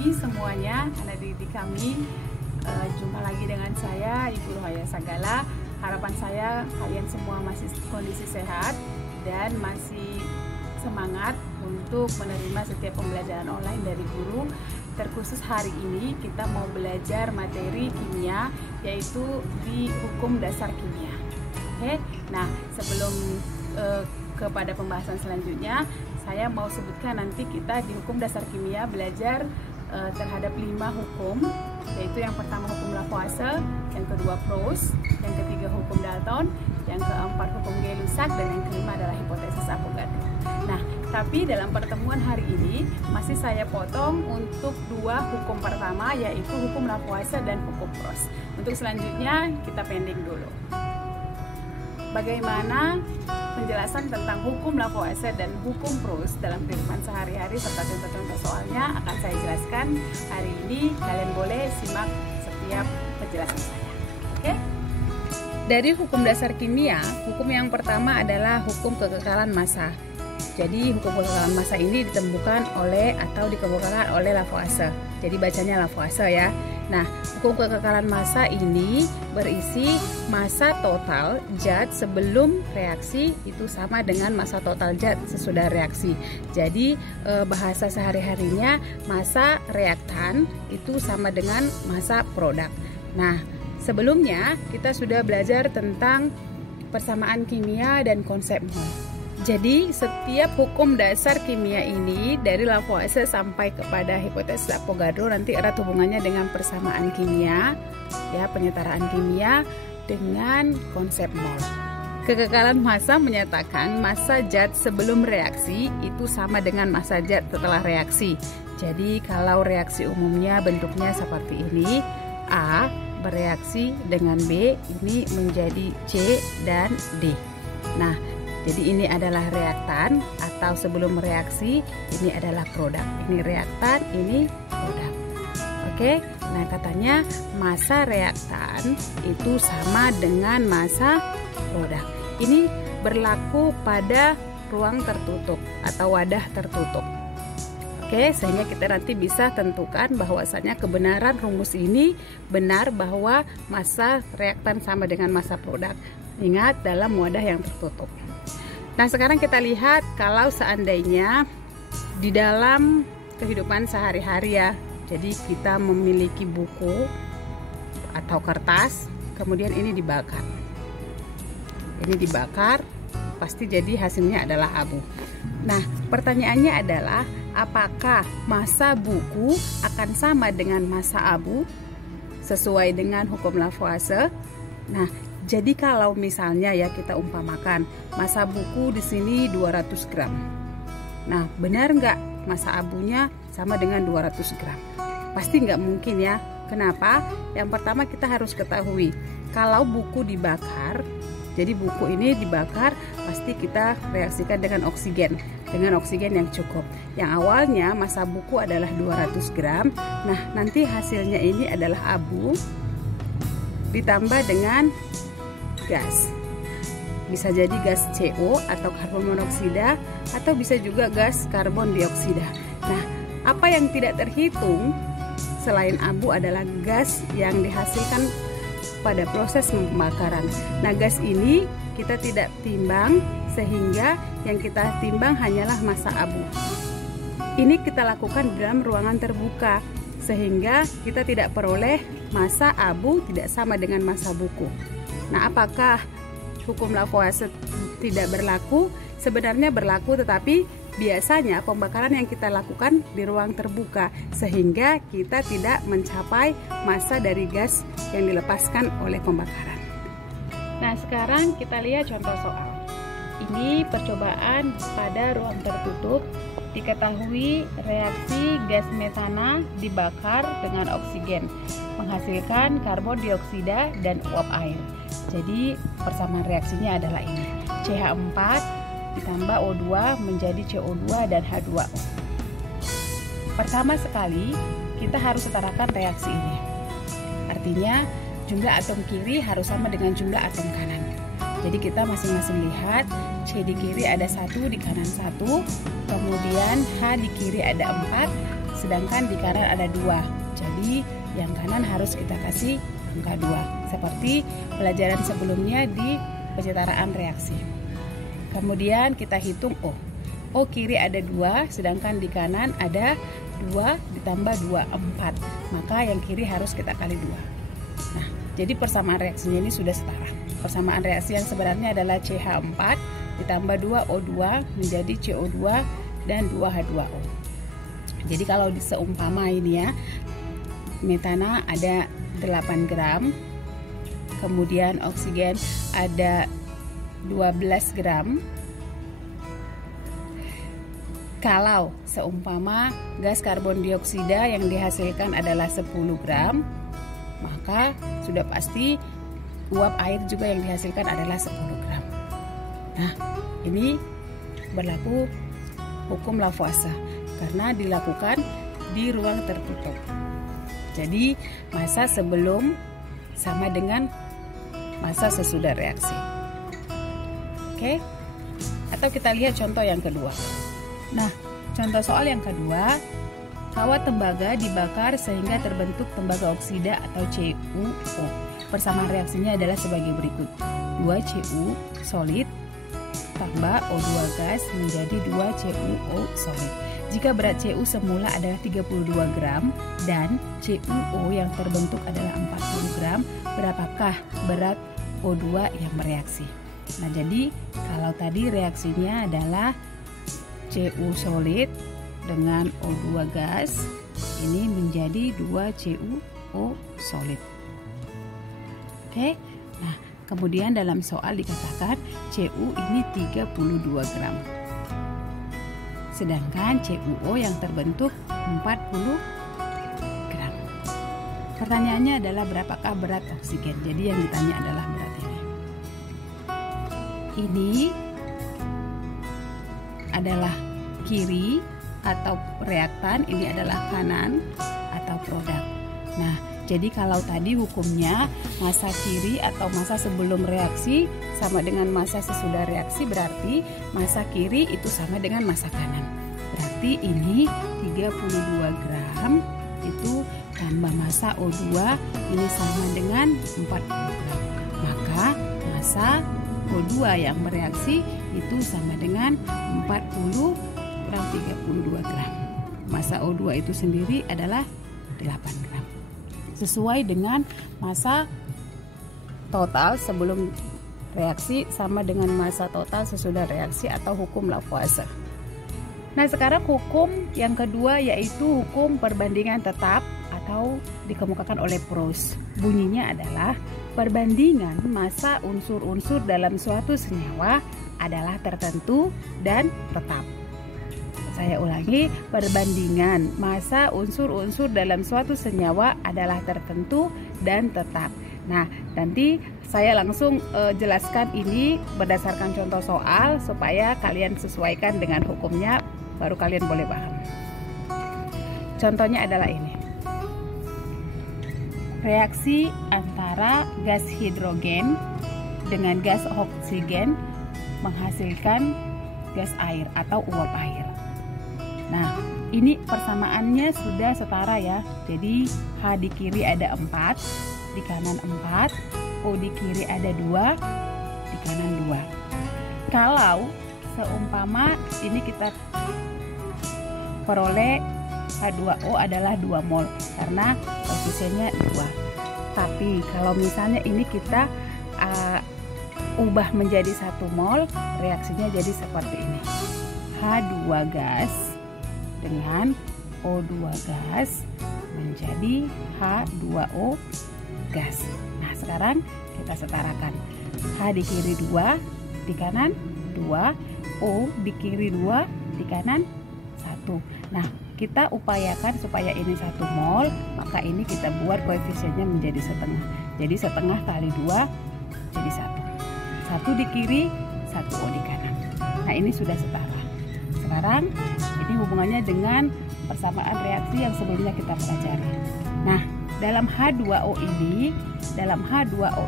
pagi semuanya, anak didik kami. Jumpa lagi dengan saya, Ibu Rohaya Sagala. Harapan saya kalian semua masih kondisi sehat dan masih semangat untuk menerima setiap pembelajaran online dari guru. Terkhusus hari ini kita mau belajar materi kimia, yaitu di hukum dasar kimia. Oke, nah sebelum kepada pembahasan selanjutnya, saya mau sebutkan nanti kita di hukum dasar kimia belajar terhadap 5 hukum, yaitu yang pertama hukum Lavoisier, yang kedua Proust, yang ketiga hukum Dalton, yang keempat hukum Gay-Lussac, dan yang kelima adalah hipotesis Avogadro. Nah, tapi dalam pertemuan hari ini masih saya potong untuk 2 hukum pertama, yaitu hukum Lavoisier dan hukum Proust. Untuk selanjutnya kita pending dulu. Bagaimana penjelasan tentang hukum Lavoisier dan hukum Proust dalam kehidupan sehari-hari serta contoh-contoh soalnya akan saya jelaskan hari ini. Kalian boleh simak setiap penjelasan saya. Oke? Dari hukum dasar kimia, hukum yang pertama adalah hukum kekekalan massa. Jadi hukum kekekalan massa ini ditemukan oleh atau dikemukakan oleh Lavoisier. Jadi bacanya Lavoisier ya. Nah, hukum kekekalan massa ini berisi massa total zat sebelum reaksi itu sama dengan massa total zat sesudah reaksi. Jadi bahasa sehari-harinya massa reaktan itu sama dengan massa produk. Nah, sebelumnya kita sudah belajar tentang persamaan kimia dan konsep mol. Jadi setiap hukum dasar kimia ini dari Lavoisier sampai kepada hipotesis Avogadro nanti erat hubungannya dengan persamaan kimia, ya, penyetaraan kimia dengan konsep mol. Kekekalan massa menyatakan massa zat sebelum reaksi itu sama dengan massa zat setelah reaksi. Jadi kalau reaksi umumnya bentuknya seperti ini, A bereaksi dengan B, ini menjadi C dan D. Nah, jadi ini adalah reaktan atau sebelum reaksi, ini adalah produk. Ini reaktan, ini produk. Oke, nah katanya massa reaktan itu sama dengan massa produk. Ini berlaku pada ruang tertutup atau wadah tertutup. Oke, sehingga kita nanti bisa tentukan bahwasanya kebenaran rumus ini benar bahwa massa reaktan sama dengan massa produk. Ingat, dalam wadah yang tertutup. Nah, sekarang kita lihat kalau seandainya di dalam kehidupan sehari-hari ya. Jadi kita memiliki buku atau kertas, kemudian ini dibakar. Ini dibakar, pasti jadi hasilnya adalah abu. Nah, pertanyaannya adalah apakah massa buku akan sama dengan massa abu sesuai dengan hukum Lavoisier? Nah, jadi kalau misalnya ya kita umpamakan massa buku di sini 200 gram. Nah, benar nggak massa abunya sama dengan 200 gram? Pasti nggak mungkin ya. Kenapa? Yang pertama kita harus ketahui kalau buku dibakar, jadi buku ini dibakar pasti kita reaksikan dengan oksigen yang cukup. Yang awalnya massa buku adalah 200 gram. Nah, nanti hasilnya ini adalah abu ditambah dengan gas. Bisa jadi gas CO atau karbon monoksida, atau bisa juga gas karbon dioksida. Nah, apa yang tidak terhitung selain abu adalah gas yang dihasilkan pada proses pembakaran. Nah, gas ini kita tidak timbang, sehingga yang kita timbang hanyalah massa abu. Ini kita lakukan di dalam ruangan terbuka, sehingga kita tidak peroleh massa abu tidak sama dengan massa buku. Nah, apakah hukum Lavoisier tidak berlaku? Sebenarnya berlaku, tetapi biasanya pembakaran yang kita lakukan di ruang terbuka, sehingga kita tidak mencapai massa dari gas yang dilepaskan oleh pembakaran. Nah, sekarang kita lihat contoh soal. Ini percobaan pada ruang tertutup. Diketahui reaksi gas metana dibakar dengan oksigen, menghasilkan karbon dioksida dan uap air. Jadi persamaan reaksinya adalah ini. CH4 ditambah O2 menjadi CO2 dan H2O. Pertama sekali kita harus setarakan reaksi ini. Artinya jumlah atom kiri harus sama dengan jumlah atom kanan. Jadi kita masing-masing lihat C di kiri ada 1, di kanan 1, kemudian H di kiri ada 4, sedangkan di kanan ada 2. Jadi yang kanan harus kita kasih angka 2 seperti pelajaran sebelumnya di penyetaraan reaksi. Kemudian kita hitung O. O kiri ada 2, sedangkan di kanan ada 2 ditambah 2, 4. Maka yang kiri harus kita kali 2. Nah, jadi persamaan reaksinya ini sudah setara. Persamaan reaksi yang sebenarnya adalah CH4 ditambah 2O2 menjadi CO2 dan 2H2O. Jadi kalau seumpama ini ya, metana ada 8 gram, kemudian oksigen ada 12 gram. Kalau seumpama gas karbon dioksida yang dihasilkan adalah 10 gram, maka sudah pasti uap air juga yang dihasilkan adalah 10 gram. Nah, ini berlaku hukum Lavoisier karena dilakukan di ruang tertutup. Jadi massa sebelum sama dengan massa sesudah reaksi. Oke? Atau kita lihat contoh yang kedua. Nah, contoh soal yang kedua, kawat tembaga dibakar sehingga terbentuk tembaga oksida atau CuO. Persamaan reaksinya adalah sebagai berikut. 2Cu solid tambah O2 gas menjadi 2CuO solid. Jika berat Cu semula adalah 32 gram dan CuO yang terbentuk adalah 40 gram, berapakah berat O2 yang bereaksi? Nah, jadi kalau tadi reaksinya adalah Cu solid dengan O2 gas, ini menjadi 2CuO solid. Oke, nah kemudian dalam soal dikatakan Cu ini 32 gram. Sedangkan CuO yang terbentuk 40 gram. Pertanyaannya adalah berapakah berat oksigen? Jadi yang ditanya adalah berat ini. Ini adalah kiri atau reaktan, ini adalah kanan atau produk. Nah, jadi kalau tadi hukumnya massa kiri atau massa sebelum reaksi sama dengan massa sesudah reaksi, berarti massa kiri itu sama dengan massa kanan. Berarti ini 32 gram itu tambah massa O2 ini sama dengan 40 gram. Maka massa O2 yang bereaksi itu sama dengan 40 gram 32 gram. Massa O2 itu sendiri adalah 8 gram. Sesuai dengan massa total sebelum reaksi sama dengan massa total sesudah reaksi atau hukum Lavoisier. Nah, sekarang hukum yang kedua yaitu hukum perbandingan tetap atau dikemukakan oleh Proust. Bunyinya adalah perbandingan massa unsur-unsur dalam suatu senyawa adalah tertentu dan tetap. Saya ulangi, perbandingan massa unsur-unsur dalam suatu senyawa adalah tertentu dan tetap. Nah, nanti saya langsung jelaskan ini berdasarkan contoh soal supaya kalian sesuaikan dengan hukumnya, baru kalian boleh paham. Contohnya adalah ini. Reaksi antara gas hidrogen dengan gas oksigen menghasilkan gas air atau uap air. Nah, ini persamaannya sudah setara ya. Jadi H di kiri ada 4, di kanan 4, O di kiri ada 2, di kanan 2. Kalau seumpama ini kita peroleh H2O adalah 2 mol karena koefisiennya 2. Tapi kalau misalnya ini kita ubah menjadi 1 mol, reaksinya jadi seperti ini. H2 gas dengan O2 gas menjadi H2O gas. Nah, sekarang kita setarakan. H di kiri 2, di kanan 2, O di kiri 2, di kanan 1. Nah, kita upayakan supaya ini 1 mol, maka ini kita buat koefisiennya menjadi setengah. Jadi setengah kali 2 jadi 1. 1 di kiri, 1 O di kanan. Nah, ini sudah setara. Sekarang ini hubungannya dengan persamaan reaksi yang sebelumnya kita pelajari. Nah, dalam H2O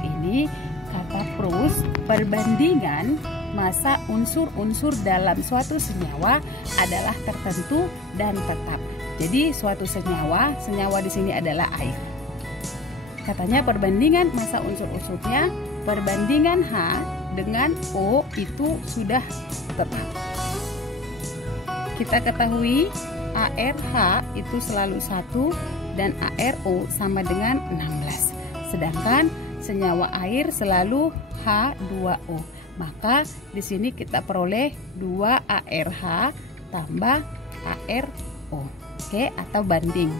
ini kata Proust, perbandingan massa unsur-unsur dalam suatu senyawa adalah tertentu dan tetap. Jadi suatu senyawa di sini adalah air. Katanya perbandingan massa unsur-unsurnya, perbandingan H dengan O itu sudah tetap. Kita ketahui ARH itu selalu 1 dan ARO sama dengan 16. Sedangkan senyawa air selalu H2O. Maka di sini kita peroleh 2 ARH tambah ARO. Oke, atau banding.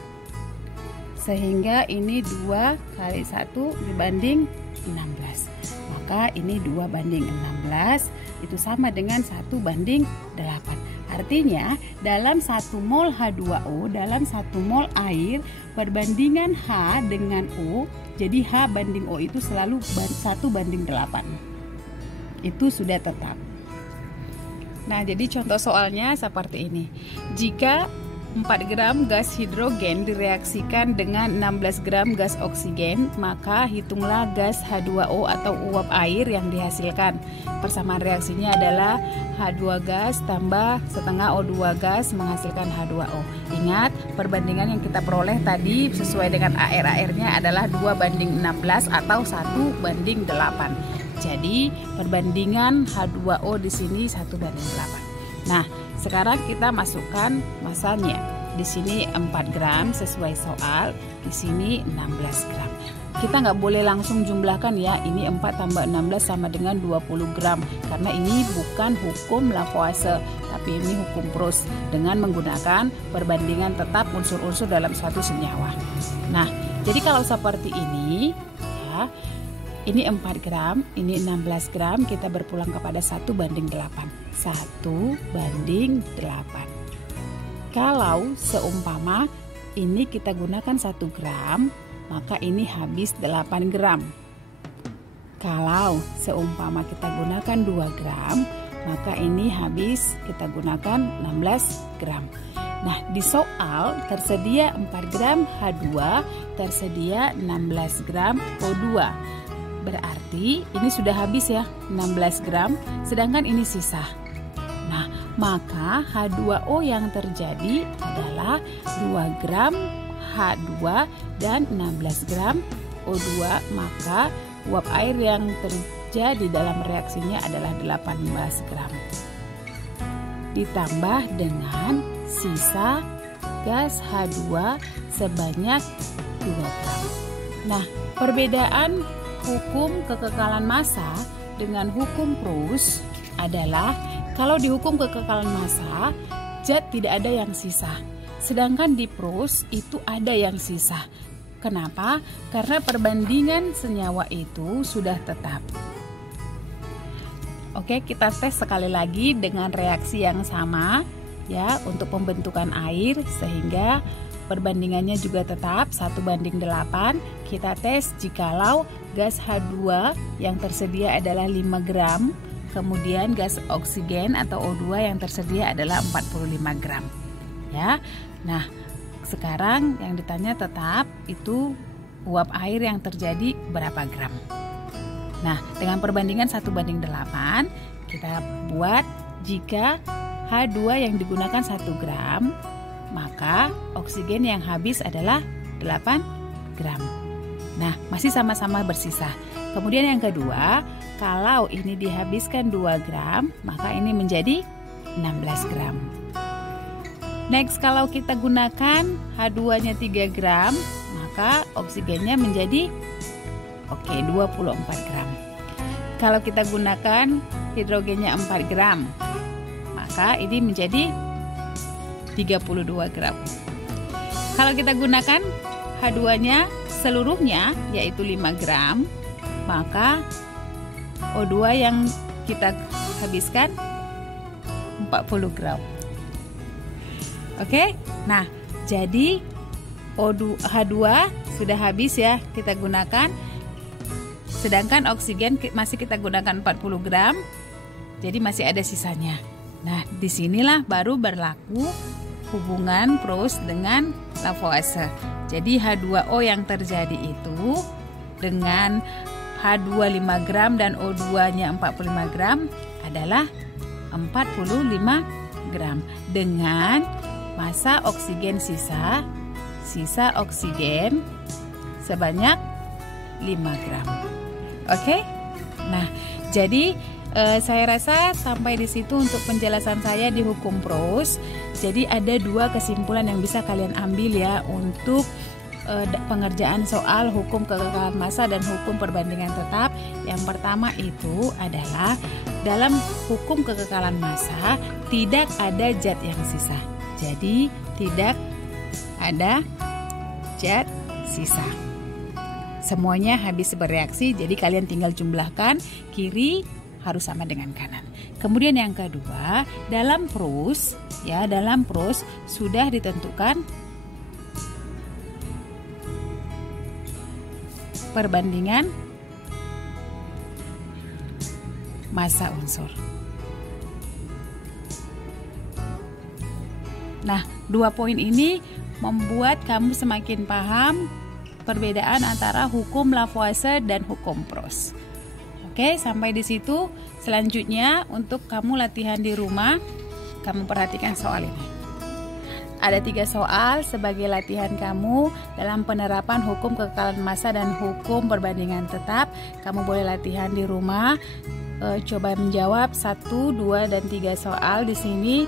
Sehingga ini 2 kali 1 dibanding 16. Maka ini 2 banding 16 itu sama dengan 1 banding 8. Artinya dalam 1 mol H2O, dalam 1 mol air, perbandingan H dengan O, jadi H banding O itu selalu 1 banding 8. Itu sudah tetap. Nah, jadi contoh soalnya seperti ini. Jika 4 gram gas hidrogen direaksikan dengan 16 gram gas oksigen, maka hitunglah gas H2O atau uap air yang dihasilkan. Persamaan reaksinya adalah H2 gas tambah setengah O2 gas menghasilkan H2O. Ingat, perbandingan yang kita peroleh tadi sesuai dengan AR-nya adalah 2 banding 16 atau 1 banding 8. Jadi, perbandingan H2O di sini 1 banding 8. Nah, sekarang kita masukkan massanya. Di sini 4 gram sesuai soal, di sini 16 gram. Kita nggak boleh langsung jumlahkan ya, ini 4 tambah 16 sama dengan 20 gram. Karena ini bukan hukum Lavoisier, tapi ini hukum Proust dengan menggunakan perbandingan tetap unsur-unsur dalam suatu senyawa. Nah, jadi kalau seperti ini, ya, ini 4 gram, ini 16 gram, kita berpulang kepada 1 banding 8. 1 banding 8. Kalau seumpama ini kita gunakan 1 gram, maka ini habis 8 gram. Kalau seumpama kita gunakan 2 gram, maka ini habis kita gunakan 16 gram. Nah, di soal tersedia 4 gram H2, tersedia 16 gram O2. Berarti ini sudah habis ya, 16 gram, sedangkan ini sisa. Nah, maka H2O yang terjadi adalah 2 gram H2 dan 16 gram O2, maka uap air yang terjadi dalam reaksinya adalah 18 gram. Ditambah dengan sisa gas H2 sebanyak 2 gram. Nah, perbedaan hukum kekekalan massa dengan hukum Proust adalah kalau di hukum kekekalan massa, zat tidak ada yang sisa. Sedangkan di Proust itu ada yang sisa. Kenapa? Karena perbandingan senyawa itu sudah tetap. Oke, kita tes sekali lagi dengan reaksi yang sama ya untuk pembentukan air sehingga perbandingannya juga tetap 1 banding 8. Kita tes jikalau gas H2 yang tersedia adalah 5 gram, kemudian gas oksigen atau O2 yang tersedia adalah 45 gram. Ya. Nah, sekarang yang ditanya tetap itu uap air yang terjadi berapa gram. Nah, dengan perbandingan 1 banding 8, kita buat jika H2 yang digunakan 1 gram, maka oksigen yang habis adalah 8 gram. Nah, masih sama-sama bersisa. Kemudian yang kedua, kalau ini dihabiskan 2 gram, maka ini menjadi 16 gram. Next, kalau kita gunakan H2-nya 3 gram, maka oksigennya menjadi 24 gram. Kalau kita gunakan hidrogennya 4 gram, maka ini menjadi 32 gram. Kalau kita gunakan H2-nya seluruhnya yaitu 5 gram, maka O2 yang kita habiskan 40 gram. Oke, nah jadi H2 sudah habis ya kita gunakan, sedangkan oksigen masih kita gunakan 40 gram, jadi masih ada sisanya. Nah, disinilah baru berlaku hubungan Proust dengan Lavoisier. Jadi H2O yang terjadi itu dengan H2 5 gram dan O2-nya 45 gram adalah 45 gram. Dengan massa oksigen sisa oksigen sebanyak 5 gram. Oke? Nah, jadi saya rasa sampai di situ untuk penjelasan saya di hukum pros. Jadi ada 2 kesimpulan yang bisa kalian ambil ya untuk pengerjaan soal hukum kekekalan massa dan hukum perbandingan tetap. Yang pertama itu adalah dalam hukum kekekalan massa tidak ada zat yang sisa. Jadi tidak ada zat sisa. Semuanya habis bereaksi, jadi kalian tinggal jumlahkan kiri harus sama dengan kanan. Kemudian yang kedua, dalam pros sudah ditentukan perbandingan massa unsur. Nah, 2 poin ini membuat kamu semakin paham perbedaan antara hukum Lavoisier dan hukum pros. Oke, sampai di situ. Selanjutnya untuk kamu latihan di rumah, kamu perhatikan soal ini. Ada 3 soal sebagai latihan kamu dalam penerapan hukum kekekalan massa dan hukum perbandingan tetap. Kamu boleh latihan di rumah, coba menjawab 1, 2, dan 3 soal di sini.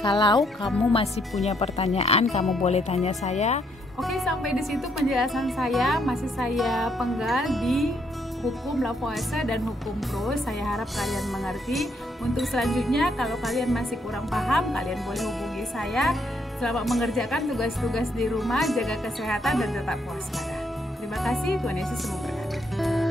Kalau kamu masih punya pertanyaan, kamu boleh tanya saya. Oke, sampai di situ penjelasan saya. Masih saya penggal di hukum Lavoisier dan hukum pros. Saya harap kalian mengerti. Untuk selanjutnya, kalau kalian masih kurang paham, kalian boleh hubungi saya. Selamat mengerjakan tugas-tugas di rumah, jaga kesehatan dan tetap waspada. Terima kasih, Tuhan Yesus memberkati.